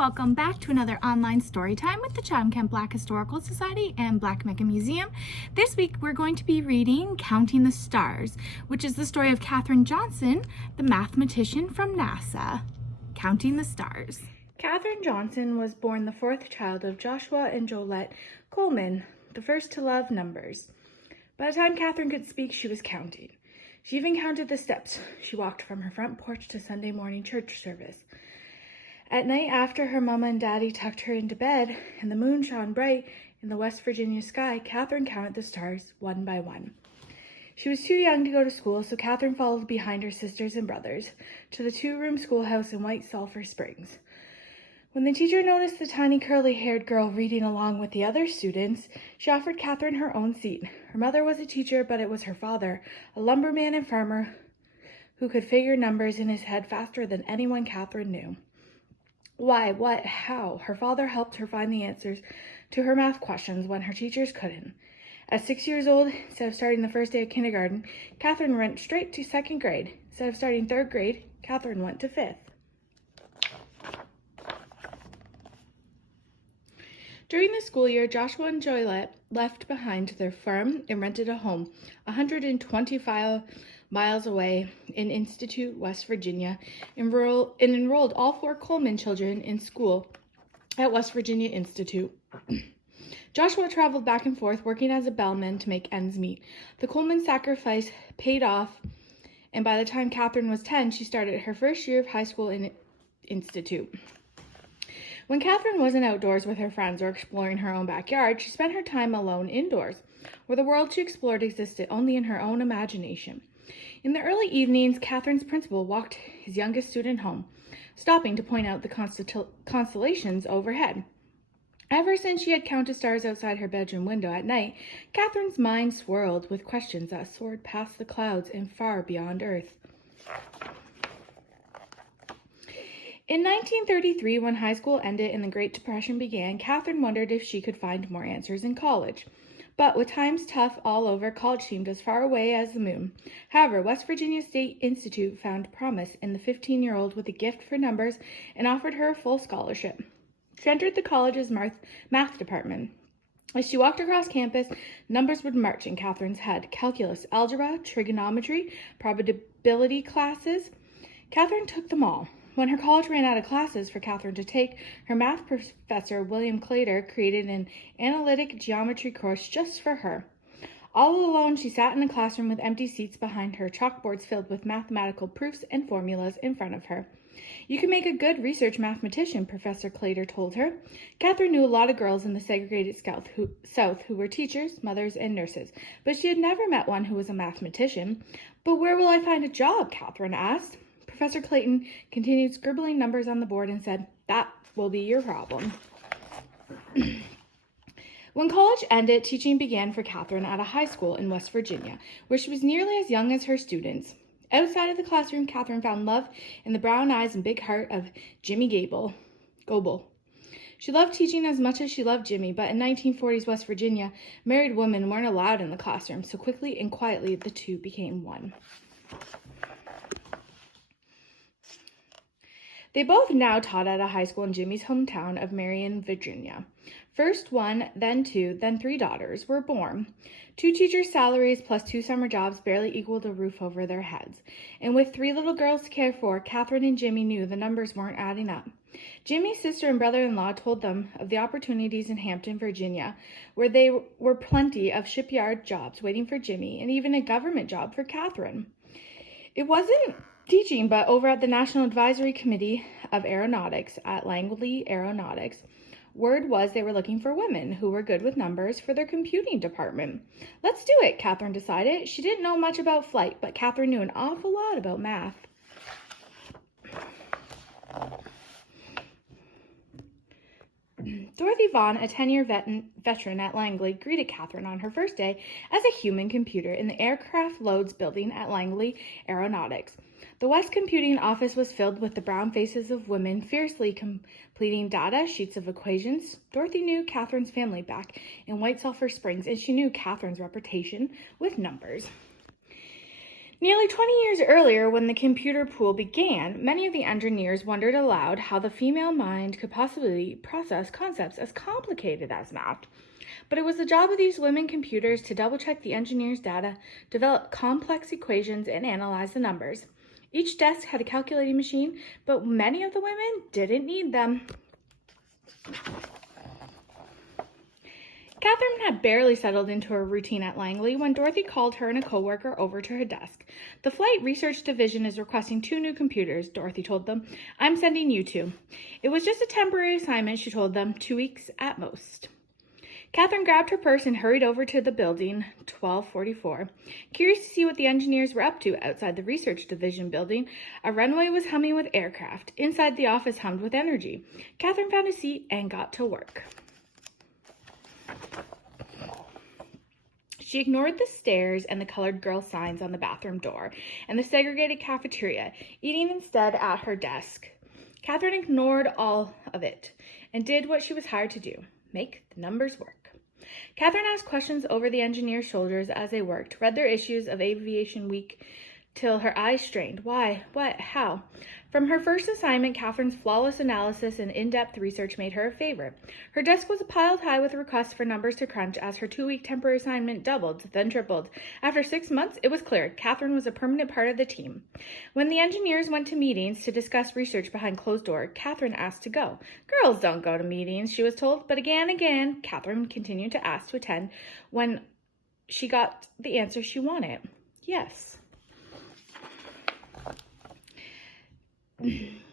Welcome back to another online story time with the Chatham-Kent Black Historical Society and Black Mecca Museum. This week we're going to be reading Counting the Stars, which is the story of Katherine Johnson, the mathematician from NASA. Counting the Stars. Katherine Johnson was born the fourth child of Joshua and Jolette Coleman, the first to love numbers. By the time Katherine could speak, she was counting. She even counted the steps she walked from her front porch to Sunday morning church service. At night, after her mama and daddy tucked her into bed and the moon shone bright in the West Virginia sky, Katherine counted the stars one by one. She was too young to go to school, so Katherine followed behind her sisters and brothers to the two-room schoolhouse in White Sulphur Springs. When the teacher noticed the tiny curly-haired girl reading along with the other students, she offered Katherine her own seat. Her mother was a teacher, but it was her father, a lumberman and farmer, who could figure numbers in his head faster than anyone Katherine knew. Why, what, how? Her father helped her find the answers to her math questions when her teachers couldn't. At 6 years old, instead of starting the first day of kindergarten, Katherine went straight to second grade. Instead of starting third grade, Katherine went to fifth. During the school year, Joshua and Jolette left behind their farm and rented a home 125 miles away in Institute, West Virginia, and enrolled all four Coleman children in school at West Virginia Institute. Joshua traveled back and forth, working as a bellman to make ends meet. The Coleman sacrifice paid off, and by the time Katherine was 10, she started her first year of high school in Institute. When Katherine wasn't outdoors with her friends or exploring her own backyard, she spent her time alone indoors, where the world she explored existed only in her own imagination. In the early evenings, Katherine's principal walked his youngest student home, stopping to point out the constellations overhead. Ever since she had counted stars outside her bedroom window at night, Katherine's mind swirled with questions that soared past the clouds and far beyond Earth. In 1933, when high school ended and the Great Depression began, Katherine wondered if she could find more answers in college. But with times tough all over, college seemed as far away as the moon. However, West Virginia State Institute found promise in the 15-year-old with a gift for numbers and offered her a full scholarship. She entered the college's math department. As she walked across campus, numbers would march in Katherine's head. Calculus, algebra, trigonometry, probability classes. Katherine took them all. When her college ran out of classes for Katherine to take, her math professor, William Clater, created an analytic geometry course just for her. All alone, she sat in a classroom with empty seats behind her, chalkboards filled with mathematical proofs and formulas in front of her. You can make a good research mathematician, Professor Clater told her. Katherine knew a lot of girls in the segregated South who were teachers, mothers, and nurses, but she had never met one who was a mathematician. But where will I find a job? Katherine asked. Professor Clayton continued scribbling numbers on the board and said, "That will be your problem." When college ended, teaching began for Katherine at a high school in West Virginia, where she was nearly as young as her students. Outside of the classroom, Katherine found love in the brown eyes and big heart of Jimmy Goebel. She loved teaching as much as she loved Jimmy, but in 1940s West Virginia, married women weren't allowed in the classroom, so quickly and quietly the two became one. They both now taught at a high school in Jimmy's hometown of Marion, Virginia. First one, then two, then three daughters were born. 2 teachers' salaries plus 2 summer jobs barely equaled a roof over their heads. And with 3 little girls to care for, Katherine and Jimmy knew the numbers weren't adding up. Jimmy's sister and brother-in-law told them of the opportunities in Hampton, Virginia, where there were plenty of shipyard jobs waiting for Jimmy and even a government job for Katherine. It wasn't teaching, but over at the National Advisory Committee of Aeronautics at Langley Aeronautics, word was they were looking for women who were good with numbers for their computing department. Let's do it, Katherine decided. She didn't know much about flight, but Katherine knew an awful lot about math. Dorothy Vaughn, a 10-year veteran at Langley, greeted Katherine on her first day as a human computer in the Aircraft Loads building at Langley Aeronautics. The West Computing office was filled with the brown faces of women fiercely completing data sheets of equations. Dorothy knew Katherine's family back in White Sulphur Springs, and she knew Katherine's reputation with numbers. Nearly 20 years earlier, when the computer pool began, many of the engineers wondered aloud how the female mind could possibly process concepts as complicated as math. But it was the job of these women computers to double-check the engineers' data, develop complex equations, and analyze the numbers. Each desk had a calculating machine, but many of the women didn't need them. Katherine had barely settled into her routine at Langley when Dorothy called her and a coworker over to her desk. "The Flight Research Division is requesting 2 new computers," Dorothy told them. "I'm sending you 2. It was just a temporary assignment," she told them, 2 weeks at most. Katherine grabbed her purse and hurried over to the building, 1244. Curious to see what the engineers were up to outside the Research Division building, a runway was humming with aircraft. Inside, the office hummed with energy. Katherine found a seat and got to work. She ignored the stairs and the colored girl signs on the bathroom door and the segregated cafeteria, eating instead at her desk. Katherine ignored all of it and did what she was hired to do, make the numbers work. Katherine asked questions over the engineers' shoulders as they worked, read their issues of Aviation Week till her eyes strained. Why? What? How? From her first assignment, Katherine's flawless analysis and in-depth research made her a favorite. Her desk was piled high with requests for numbers to crunch as her 2-week temporary assignment doubled, then tripled. After 6 months, it was clear Katherine was a permanent part of the team. When the engineers went to meetings to discuss research behind closed doors, Katherine asked to go. "Girls don't go to meetings," she was told, but again and again, Katherine continued to ask to attend when she got the answer she wanted. Yes.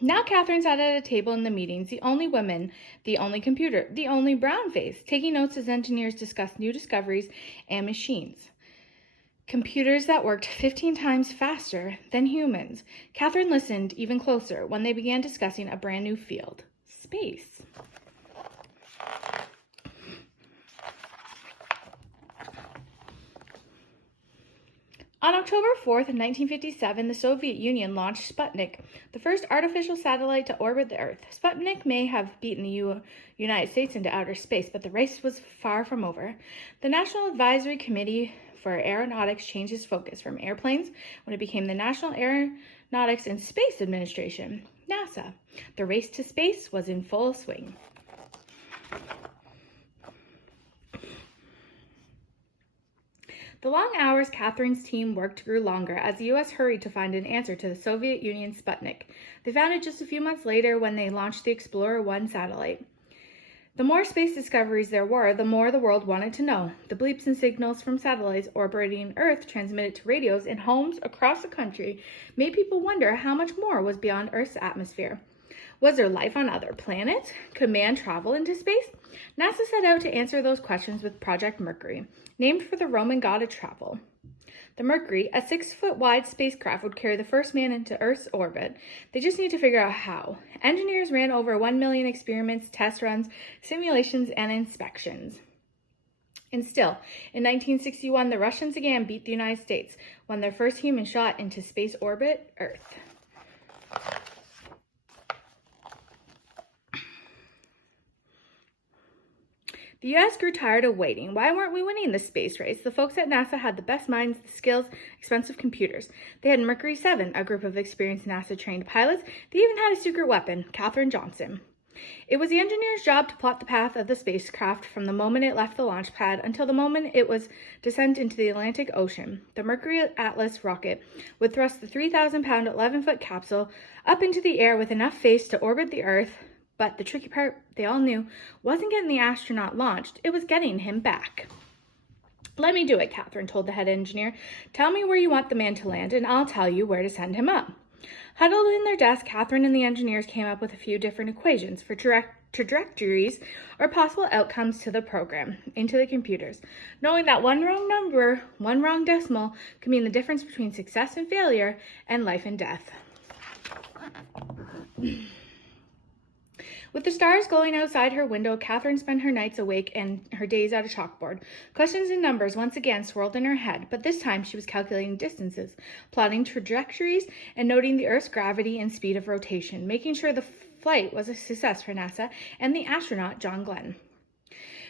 Now Katherine sat at a table in the meetings, the only woman, the only computer, the only brown face, taking notes as engineers discussed new discoveries and machines. Computers that worked 15 times faster than humans. Katherine listened even closer when they began discussing a brand new field, space. On October 4th, 1957, the Soviet Union launched Sputnik, the first artificial satellite to orbit the Earth. Sputnik may have beaten the United States into outer space, but the race was far from over. The National Advisory Committee for Aeronautics changed its focus from airplanes when it became the National Aeronautics and Space Administration, NASA. The race to space was in full swing. The long hours Katherine's team worked grew longer as the U.S. hurried to find an answer to the Soviet Union's Sputnik. They found it just a few months later when they launched the Explorer 1 satellite. The more space discoveries there were, the more the world wanted to know. The bleeps and signals from satellites orbiting Earth transmitted to radios in homes across the country made people wonder how much more was beyond Earth's atmosphere. Was there life on other planets? Could man travel into space? NASA set out to answer those questions with Project Mercury, named for the Roman god of travel. The Mercury, a 6-foot-wide spacecraft, would carry the first man into Earth's orbit. They just need to figure out how. Engineers ran over 1 million experiments, test runs, simulations, and inspections. And still, in 1961, the Russians again beat the United States when their first human shot into space orbit, Earth. The U.S. grew tired of waiting. Why weren't we winning the space race? The folks at NASA had the best minds, the skills, expensive computers. They had Mercury 7, a group of experienced NASA-trained pilots. They even had a secret weapon, Katherine Johnson. It was the engineer's job to plot the path of the spacecraft from the moment it left the launch pad until the moment it was descent into the Atlantic Ocean. The Mercury Atlas rocket would thrust the 3,000-pound, 11-foot capsule up into the air with enough space to orbit the Earth. But the tricky part, they all knew, wasn't getting the astronaut launched, it was getting him back. "Let me do it," Katherine told the head engineer. "Tell me where you want the man to land, and I'll tell you where to send him up." Huddled in their desk, Katherine and the engineers came up with a few different equations for trajectories or possible outcomes to the program, into the computers, knowing that one wrong number, one wrong decimal, could mean the difference between success and failure and life and death. With the stars glowing outside her window, Katherine spent her nights awake and her days at a chalkboard. Questions and numbers once again swirled in her head, but this time she was calculating distances, plotting trajectories, and noting the Earth's gravity and speed of rotation, making sure the flight was a success for NASA and the astronaut, John Glenn.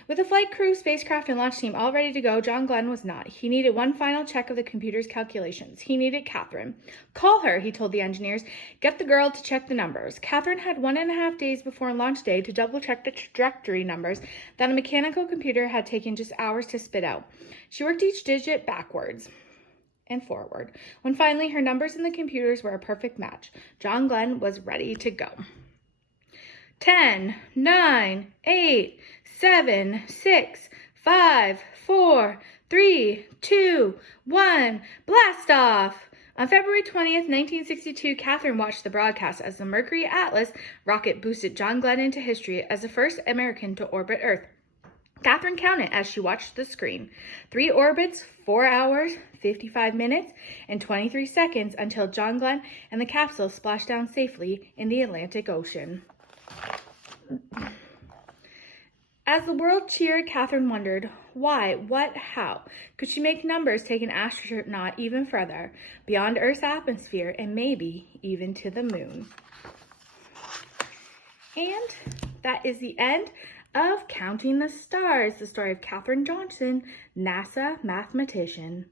With the flight crew, spacecraft, and launch team all ready to go, John Glenn was not. He needed one final check of the computer's calculations. He needed Katherine. Call her, he told the engineers. Get the girl to check the numbers. Katherine had 1.5 days before launch day to double-check the trajectory numbers that a mechanical computer had taken just hours to spit out. She worked each digit backwards and forward, when finally her numbers in the computers were a perfect match. John Glenn was ready to go. 10, 9, 8, 7, 6, 5, 4, 3, 2, 1, blast off! On February 20th, 1962, Katherine watched the broadcast as the Mercury Atlas rocket boosted John Glenn into history as the first American to orbit Earth. Katherine counted as she watched the screen. 3 orbits, 4 hours, 55 minutes, and 23 seconds until John Glenn and the capsule splashed down safely in the Atlantic Ocean. As the world cheered, Katherine wondered, why, what, how could she make numbers take an astronaut even further, beyond Earth's atmosphere, and maybe even to the moon? And that is the end of Counting the Stars, the story of Katherine Johnson, NASA mathematician.